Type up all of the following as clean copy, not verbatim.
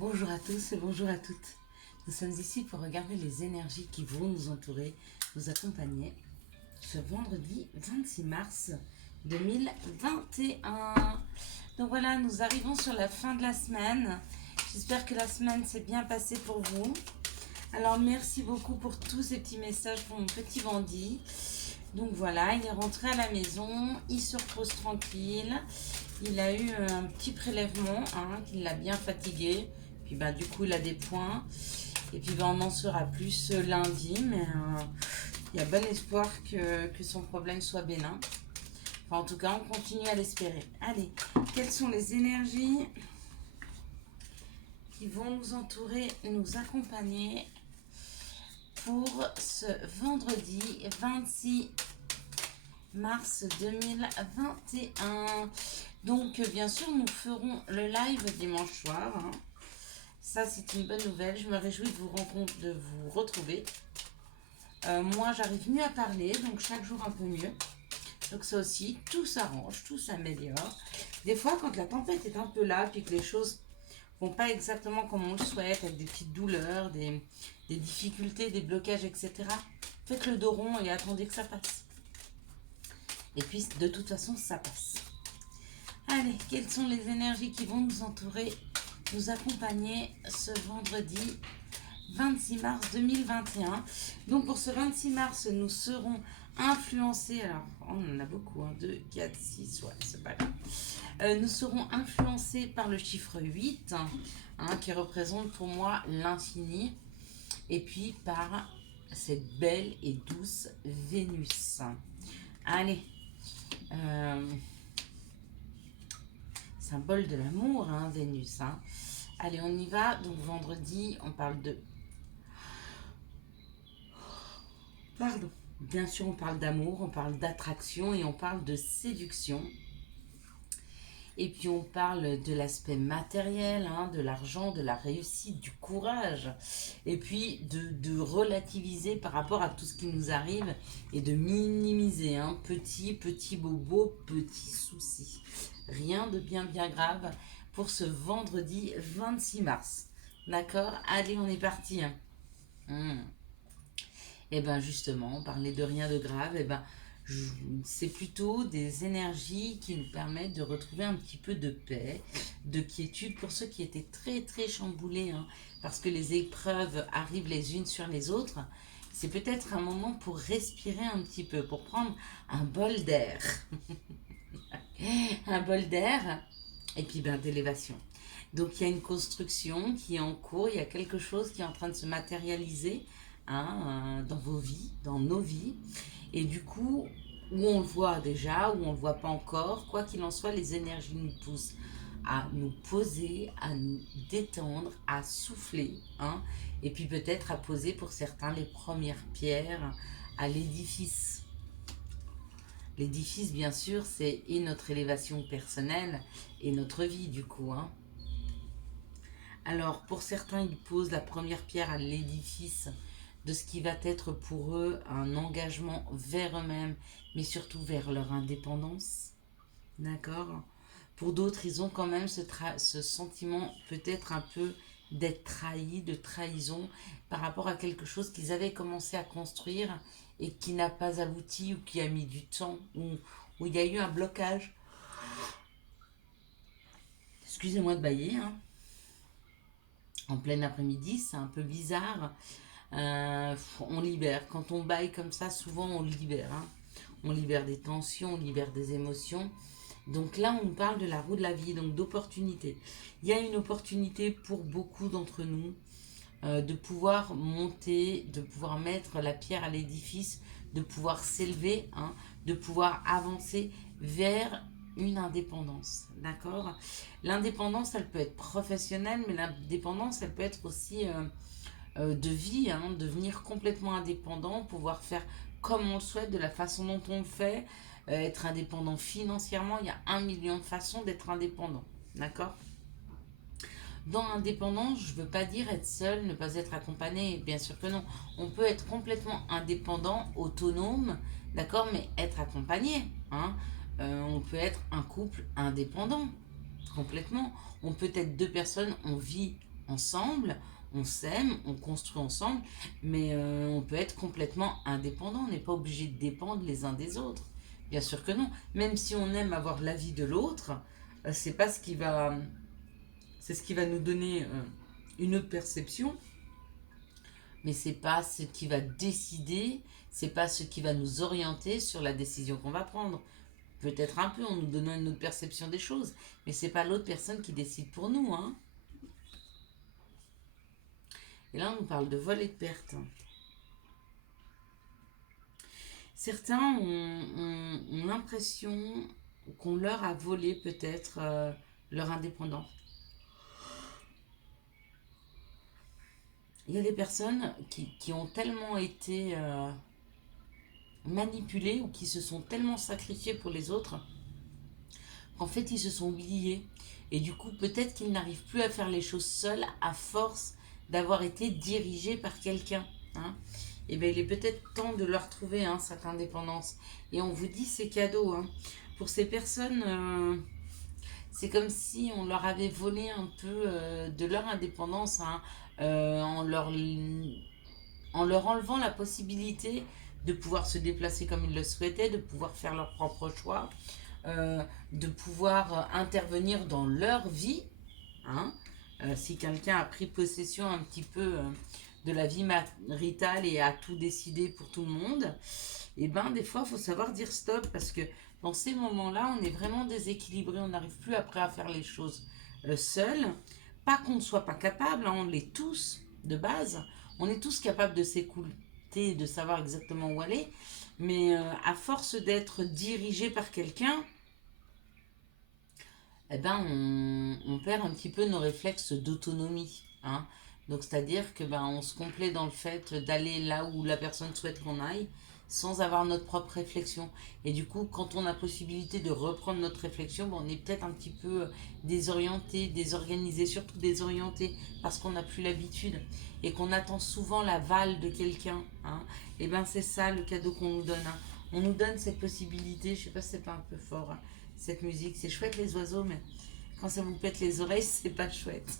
Bonjour à tous et bonjour à toutes. Nous sommes ici pour regarder les énergies qui vont nous entourer, nous accompagner ce vendredi 26 mars 2021. Donc voilà, nous arrivons sur la fin de la semaine. J'espère que la semaine s'est bien passée pour vous. Alors merci beaucoup pour tous ces petits messages pour mon petit bandit. Donc voilà, il est rentré à la maison, il se repose tranquille. Il a eu un petit prélèvement qui l'a bien fatigué. Puis du coup, il a des points. Et puis on en saura plus lundi. Mais il y a bon espoir que son problème soit bénin. Enfin, en tout cas, on continue à l'espérer. Allez, quelles sont les énergies qui vont nous entourer, nous accompagner pour ce vendredi 26 mars 2021. Donc bien sûr nous ferons le live dimanche soir. Ça c'est une bonne nouvelle. Je me réjouis de vous retrouver. Moi j'arrive mieux à parler, donc chaque jour un peu mieux. Donc ça aussi, tout s'arrange, tout s'améliore. Des fois quand la tempête est un peu là, puis que les choses vont pas exactement comme on le souhaite, avec des petites douleurs, des difficultés, des blocages, etc. Faites le dos rond et attendez que ça passe. Et puis de toute façon ça passe. Allez, quelles sont les énergies qui vont nous entourer, nous accompagner ce vendredi 26 mars 2021. Donc pour ce 26 mars, nous serons influencés, alors on en a beaucoup, 2, 4, 6, ouais, c'est pas grave. Nous serons influencés par le chiffre 8, qui représente pour moi l'infini, et puis par cette belle et douce Vénus. Allez, symbole de l'amour, Vénus. Allez, on y va. Donc vendredi, on parle de... Pardon. Bien sûr, on parle d'amour, on parle d'attraction et on parle de séduction. Et puis on parle de l'aspect matériel, de l'argent, de la réussite, du courage. Et puis de relativiser par rapport à tout ce qui nous arrive et de minimiser, petit bobo, petit souci. Rien de bien grave pour ce vendredi 26 mars. D'accord? Allez, on est parti. Et bien justement, parler de rien de grave, c'est plutôt des énergies qui nous permettent de retrouver un petit peu de paix, de quiétude pour ceux qui étaient très très chamboulés, parce que les épreuves arrivent les unes sur les autres. C'est peut-être un moment pour respirer un petit peu, pour prendre un bol d'air. Un bol d'air et puis d'élévation. Donc il y a une construction qui est en cours, il y a quelque chose qui est en train de se matérialiser dans vos vies, dans nos vies. Et du coup, où on le voit déjà, où on ne le voit pas encore, quoi qu'il en soit, les énergies nous poussent à nous poser, à nous détendre, à souffler, et puis peut-être à poser pour certains les premières pierres à l'édifice. L'édifice, bien sûr, c'est et notre élévation personnelle et notre vie, du coup. Alors, pour certains, ils posent la première pierre à l'édifice de ce qui va être pour eux un engagement vers eux-mêmes, mais surtout vers leur indépendance. D'accord? Pour d'autres, ils ont quand même ce sentiment peut-être un peu d'être trahis, de trahison par rapport à quelque chose qu'ils avaient commencé à construire et qui n'a pas abouti ou qui a mis du temps, où il y a eu un blocage. Excusez-moi de bailler, en plein après-midi, c'est un peu bizarre. On libère. Quand on baille comme ça, souvent on libère. On libère des tensions, on libère des émotions. Donc là, on nous parle de la roue de la vie, donc d'opportunité. Il y a une opportunité pour beaucoup d'entre nous de pouvoir monter, de pouvoir mettre la pierre à l'édifice, de pouvoir s'élever, de pouvoir avancer vers une indépendance. D'accord? L'indépendance, elle peut être professionnelle, mais l'indépendance, elle peut être aussi de vie, devenir complètement indépendant, pouvoir faire comme on le souhaite, de la façon dont on le fait, être indépendant financièrement. Il y a 1 million de façons d'être indépendant. D'accord? Dans l'indépendance, je ne veux pas dire être seul, ne pas être accompagné, bien sûr que non. On peut être complètement indépendant, autonome, d'accord, mais être accompagné. On peut être un couple indépendant, complètement. On peut être deux personnes, on vit ensemble, on s'aime, on construit ensemble, mais on peut être complètement indépendant. On n'est pas obligé de dépendre les uns des autres. Bien sûr que non. Même si on aime avoir l'avis de l'autre, c'est pas ce qui va, c'est ce qui va nous donner une autre perception, mais c'est pas ce qui va décider, c'est pas ce qui va nous orienter sur la décision qu'on va prendre. Peut-être un peu en nous donnant une autre perception des choses, mais c'est pas l'autre personne qui décide pour nous, hein. Et là, on nous parle de vol et de perte. Certains ont l'impression qu'on leur a volé peut-être leur indépendance. Il y a des personnes qui ont tellement été manipulées ou qui se sont tellement sacrifiées pour les autres qu'en fait ils se sont oubliés. Et du coup, peut-être qu'ils n'arrivent plus à faire les choses seuls à force d'avoir été dirigés par quelqu'un, hein. Et bien, il est peut-être temps de leur trouver hein, cette indépendance. Et on vous dit c'est cadeau, hein. Pour ces personnes, c'est comme si on leur avait volé un peu de leur indépendance, hein, en leur enlevant la possibilité de pouvoir se déplacer comme ils le souhaitaient, de pouvoir faire leurs propres choix, de pouvoir intervenir dans leur vie, hein. Si quelqu'un a pris possession un petit peu de la vie maritale et a tout décidé pour tout le monde, et ben des fois il faut savoir dire stop parce que dans ces moments-là on est vraiment déséquilibré, on n'arrive plus après à faire les choses seul. Pas qu'on ne soit pas capable, hein, on l'est tous de base, on est tous capables de s'écouter, de savoir exactement où aller, mais à force d'être dirigé par quelqu'un, eh ben, on perd un petit peu nos réflexes d'autonomie, hein. Donc, c'est-à-dire que ben, on se complaît dans le fait d'aller là où la personne souhaite qu'on aille sans avoir notre propre réflexion. Et du coup, quand on a possibilité de reprendre notre réflexion, ben, on est peut-être un petit peu désorienté, désorganisé, surtout désorienté parce qu'on n'a plus l'habitude et qu'on attend souvent l'aval de quelqu'un, hein. Et ben, c'est ça le cadeau qu'on nous donne, hein. On nous donne cette possibilité, je sais pas si c'est pas un peu fort, hein, cette musique. C'est chouette les oiseaux, mais quand ça vous pète les oreilles, c'est pas chouette.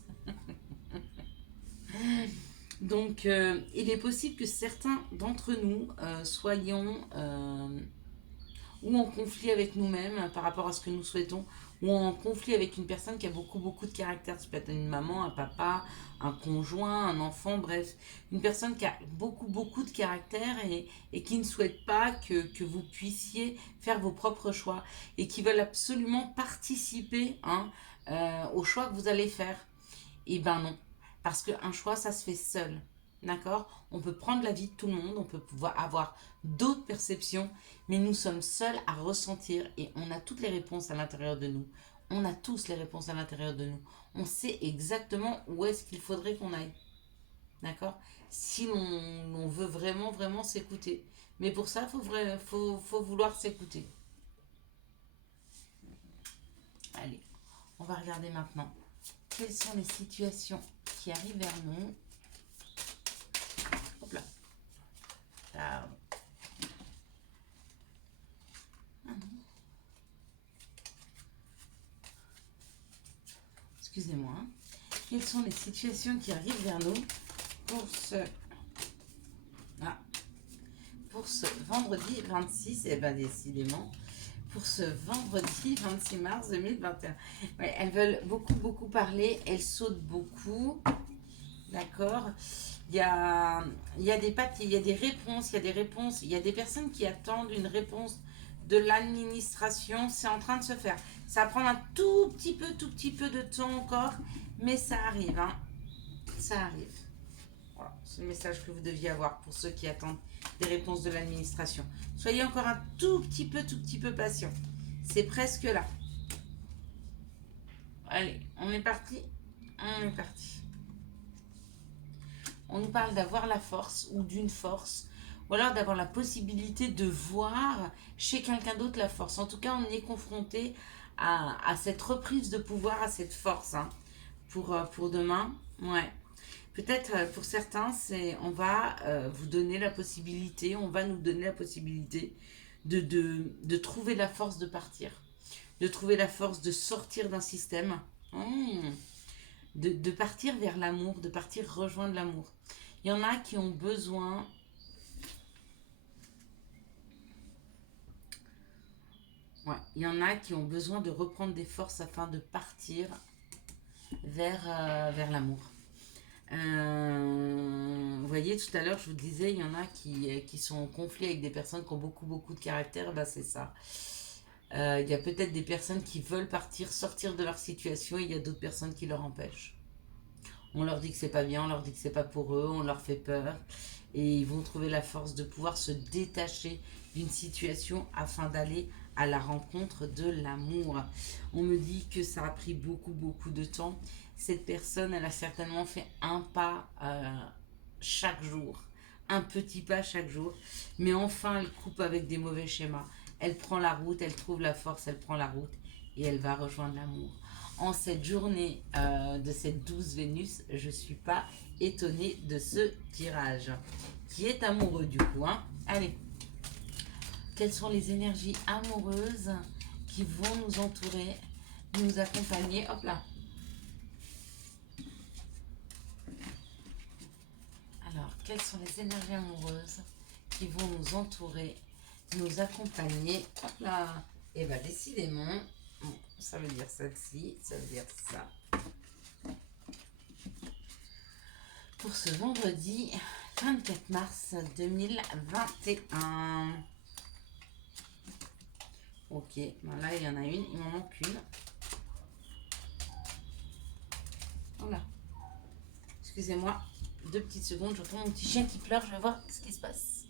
Donc, il est possible que certains d'entre nous soyons ou en conflit avec nous-mêmes par rapport à ce que nous souhaitons, ou en conflit avec une personne qui a beaucoup, beaucoup de caractère. Ça peut être une maman, un papa, un conjoint, un enfant, bref. Une personne qui a beaucoup, beaucoup de caractère et qui ne souhaite pas que vous puissiez faire vos propres choix et qui veulent absolument participer hein, au choix que vous allez faire. Et ben non, parce qu'un choix, ça se fait seul. D'accord. On peut prendre l'avis de tout le monde, on peut pouvoir avoir d'autres perceptions, mais nous sommes seuls à ressentir et on a toutes les réponses à l'intérieur de nous. On a tous les réponses à l'intérieur de nous. On sait exactement où est-ce qu'il faudrait qu'on aille. D'accord. Si l'on veut vraiment, vraiment s'écouter. Mais pour ça, faut vouloir s'écouter. Allez, on va regarder maintenant. Quelles sont les situations qui arrivent vers nous? Hop là. Pardon. Excusez-moi. Quelles sont les situations qui arrivent vers nous pour pour ce vendredi 26, et bien décidément, pour ce vendredi 26 mars 2021. Ouais, elles veulent beaucoup, beaucoup parler, elles sautent beaucoup. D'accord. Il y a des papiers, il y a des réponses, il y a des réponses, il y a des personnes qui attendent une réponse de l'administration. C'est en train de se faire. Ça va prendre un tout petit peu de temps encore, mais ça arrive, hein. Ça arrive. Voilà, c'est le message que vous deviez avoir pour ceux qui attendent des réponses de l'administration. Soyez encore un tout petit peu patient. C'est presque là. Allez, on est parti. On est parti. On nous parle d'avoir la force ou d'une force, ou alors d'avoir la possibilité de voir chez quelqu'un d'autre la force. En tout cas, on est confronté à cette reprise de pouvoir, à cette force hein, pour demain. Ouais. Peut-être pour certains, on va vous donner la possibilité, on va nous donner la possibilité de trouver la force de partir, de trouver la force de sortir d'un système. de partir vers l'amour, de partir rejoindre l'amour. Il y en a qui ont besoin... Ouais, il y en a qui ont besoin de reprendre des forces afin de partir vers l'amour. Vous voyez, tout à l'heure, je vous disais, il y en a qui sont en conflit avec des personnes qui ont beaucoup, beaucoup de caractère. Bah, c'est ça. Il y a peut-être des personnes qui veulent partir, sortir de leur situation, et il y a d'autres personnes qui leur empêchent. On leur dit que c'est pas bien, on leur dit que c'est pas pour eux, on leur fait peur. Et ils vont trouver la force de pouvoir se détacher d'une situation afin d'aller à la rencontre de l'amour. On me dit que ça a pris beaucoup, beaucoup de temps. Cette personne, elle a certainement fait un pas chaque jour, un petit pas chaque jour, mais enfin elle coupe avec des mauvais schémas. Elle prend la route, elle trouve la force, elle prend la route et elle va rejoindre l'amour. En cette journée de cette 12 Vénus, je ne suis pas étonnée de ce tirage. Qui est amoureux du coup, hein? Allez, quelles sont les énergies amoureuses qui vont nous entourer, nous accompagner? Hop là. Alors, quelles sont les énergies amoureuses qui vont nous entourer, nous accompagner? Hop là. Et bien, décidément, bon, ça veut dire celle-ci, ça veut dire ça. Pour ce vendredi 24 mars 2021. Ok, ben là il y en a une, il m'en manque une. Voilà. Excusez-moi, 2 petites secondes, j'entends mon petit chien qui pleure, je vais voir ce qui se passe.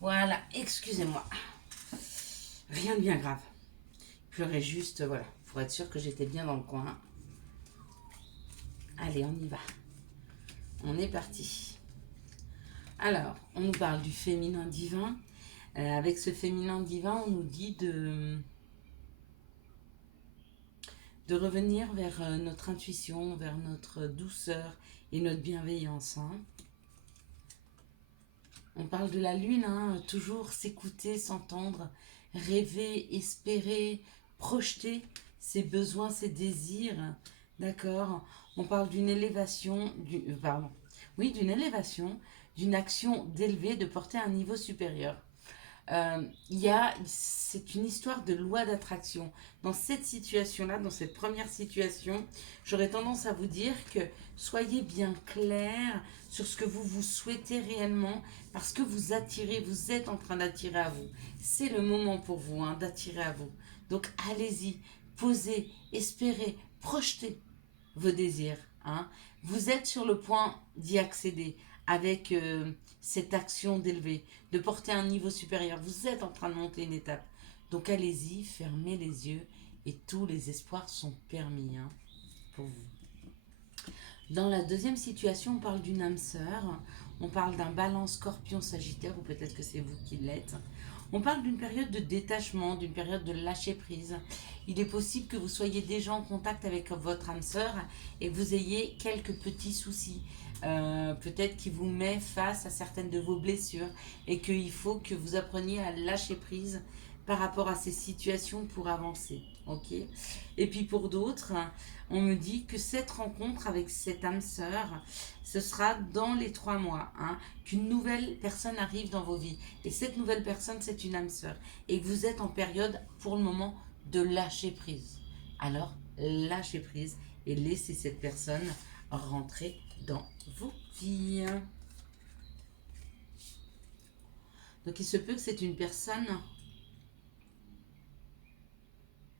Voilà, excusez-moi. Rien de bien grave. Il pleurait juste, voilà, pour être sûr que j'étais bien dans le coin. Allez, on y va. On est parti. Alors, on nous parle du féminin divin. Avec ce féminin divin, on nous dit de revenir vers notre intuition, vers notre douceur et notre bienveillance. Hein. On parle de la lune, hein, toujours s'écouter, s'entendre, rêver, espérer, projeter ses besoins, ses désirs. D'accord. On parle d'une élévation, d'une élévation, d'une action d'élever, de porter à un niveau supérieur. C'est une histoire de loi d'attraction. Dans cette situation-là, dans cette première situation, j'aurais tendance à vous dire que soyez bien clair sur ce que vous souhaitez réellement, parce que vous attirez, vous êtes en train d'attirer à vous. C'est le moment pour vous, hein, d'attirer à vous. Donc allez-y, posez, espérez, projetez vos désirs. Hein. Vous êtes sur le point d'y accéder avec cette action d'élever, de porter un niveau supérieur. Vous êtes en train de monter une étape. Donc allez-y, fermez les yeux et tous les espoirs sont permis, hein, pour vous. Dans la deuxième situation, on parle d'une âme sœur, on parle d'un balance scorpion-sagittaire, ou peut-être que c'est vous qui l'êtes. On parle d'une période de détachement, d'une période de lâcher prise. Il est possible que vous soyez déjà en contact avec votre âme sœur et que vous ayez quelques petits soucis. Peut-être qu'il vous met face à certaines de vos blessures et qu'il faut que vous appreniez à lâcher prise par rapport à ces situations pour avancer. Ok. Et puis pour d'autres, on me dit que cette rencontre avec cette âme sœur, ce sera dans les 3 mois, hein, qu'une nouvelle personne arrive dans vos vies. Et cette nouvelle personne, c'est une âme sœur. Et que vous êtes en période, pour le moment, de lâcher prise. Alors, lâchez prise et laissez cette personne rentrer dans vos vies. Donc, il se peut que c'est une personne...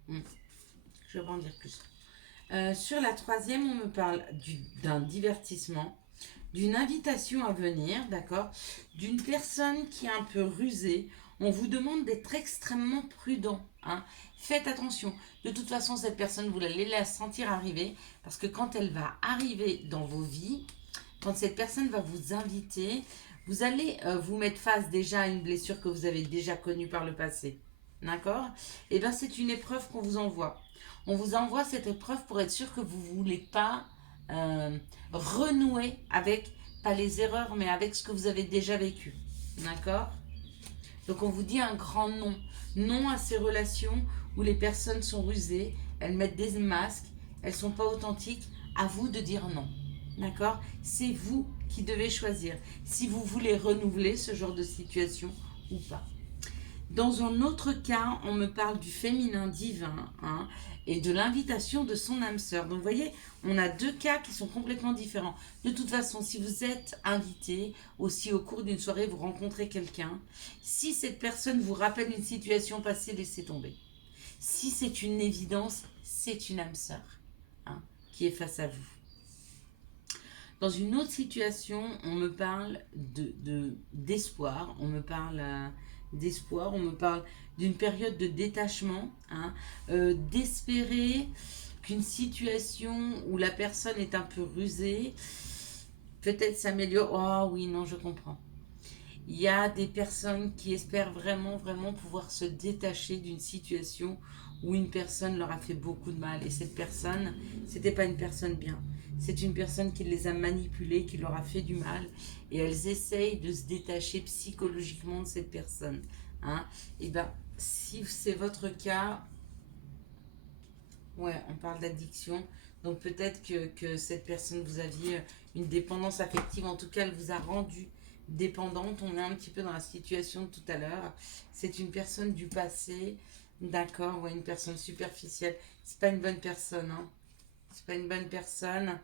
Je vais en dire plus. Sur la troisième, on me parle d'un divertissement, d'une invitation à venir, d'accord, d'une personne qui est un peu rusée. On vous demande d'être extrêmement prudent. Hein. Faites attention. De toute façon, cette personne, vous allez la sentir arriver, parce que quand elle va arriver dans vos vies, quand cette personne va vous inviter, vous allez vous mettre face déjà à une blessure que vous avez déjà connue par le passé. D'accord? Et bien, c'est une épreuve qu'on vous envoie. On vous envoie cette épreuve pour être sûr que vous ne voulez pas renouer avec, pas les erreurs, mais avec ce que vous avez déjà vécu. D'accord? Donc on vous dit un grand non. Non à ces relations où les personnes sont rusées, elles mettent des masques elles ne sont pas authentiques, à vous de dire non. D'accord? C'est vous qui devez choisir si vous voulez renouveler ce genre de situation ou pas. Dans un autre cas, on me parle du féminin divin, hein, et de l'invitation de son âme sœur. Donc vous voyez, on a deux cas qui sont complètement différents. De toute façon, si vous êtes invité, aussi au cours d'une soirée, vous rencontrez quelqu'un, si cette personne vous rappelle une situation passée, laissez tomber. Si c'est une évidence, c'est une âme sœur, hein, qui est face à vous. Dans une autre situation, on me parle d'espoir, on me parle d'espoir, on me parle d'une période de détachement, hein, d'espérer qu'une situation où la personne est un peu rusée, peut-être s'améliore. Oh oui, non, je comprends. Il y a des personnes qui espèrent vraiment, vraiment pouvoir se détacher d'une situation où une personne leur a fait beaucoup de mal. Et cette personne, c'était pas une personne bien. C'est une personne qui les a manipulées, qui leur a fait du mal. Et elles essayent de se détacher psychologiquement de cette personne. Hein? Et bien, si c'est votre cas, ouais, on parle d'addiction. Donc peut-être que cette personne, vous aviez une dépendance affective. En tout cas, elle vous a rendu dépendante. On est un petit peu dans la situation de tout à l'heure. C'est une personne du passé. D'accord, ouais, une personne superficielle. C'est pas une bonne personne, hein. C'est pas une bonne personne.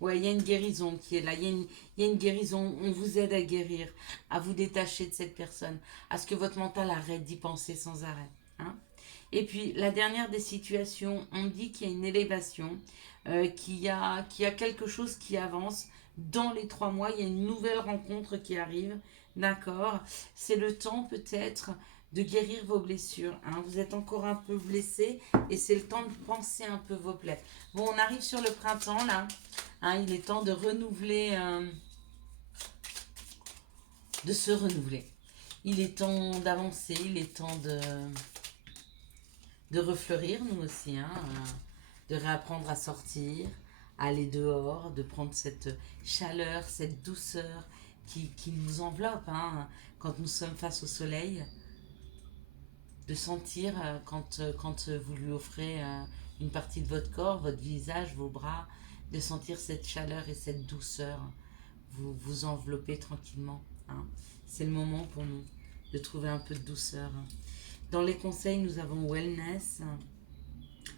Ouais, il y a une guérison qui est là. Il y a une guérison. On vous aide à guérir, à vous détacher de cette personne, à ce que votre mental arrête d'y penser sans arrêt. Hein. Et puis, la dernière des situations, on me dit qu'il y a une élévation, qu'il y a quelque chose qui avance. Dans les 3 mois, il y a une nouvelle rencontre qui arrive. D'accord? C'est le temps peut-être de guérir vos blessures. Hein. Vous êtes encore un peu blessé et c'est le temps de penser un peu vos plaies. Bon, on arrive sur le printemps là. Hein, il est temps de renouveler, de se renouveler. Il est temps d'avancer, il est temps de refleurir nous aussi, hein, de réapprendre à sortir, à aller dehors, de prendre cette chaleur, cette douceur qui nous enveloppe, hein, quand nous sommes face au soleil, de sentir quand vous lui offrez une partie de votre corps, votre visage, vos bras, de sentir cette chaleur et cette douceur vous vous envelopper tranquillement. Hein. C'est le moment pour nous de trouver un peu de douceur. Dans les conseils, nous avons wellness,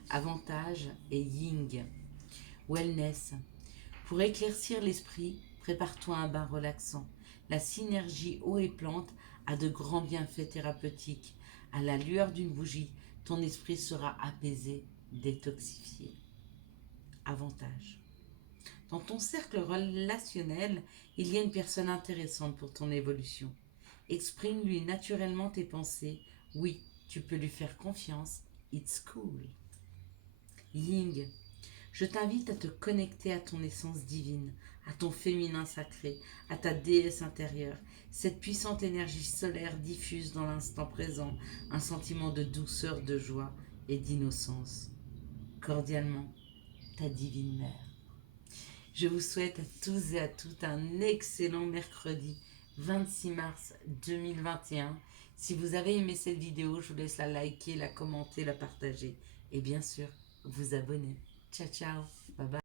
avantage et ying. Wellness. Pour éclaircir l'esprit, prépare-toi à un bain relaxant. La synergie eau et plante a de grands bienfaits thérapeutiques. À la lueur d'une bougie, ton esprit sera apaisé, détoxifié. Avantage. Dans ton cercle relationnel, il y a une personne intéressante pour ton évolution. Exprime-lui naturellement tes pensées. Oui, tu peux lui faire confiance. It's cool. Ying. Je t'invite à te connecter à ton essence divine, à ton féminin sacré, à ta déesse intérieure. Cette puissante énergie solaire diffuse dans l'instant présent un sentiment de douceur, de joie et d'innocence. Cordialement, ta divine mère. Je vous souhaite à tous et à toutes un excellent mercredi 26 mars 2021. Si vous avez aimé cette vidéo, je vous laisse la liker, la commenter, la partager et bien sûr vous abonner. Ciao ciao, bye bye.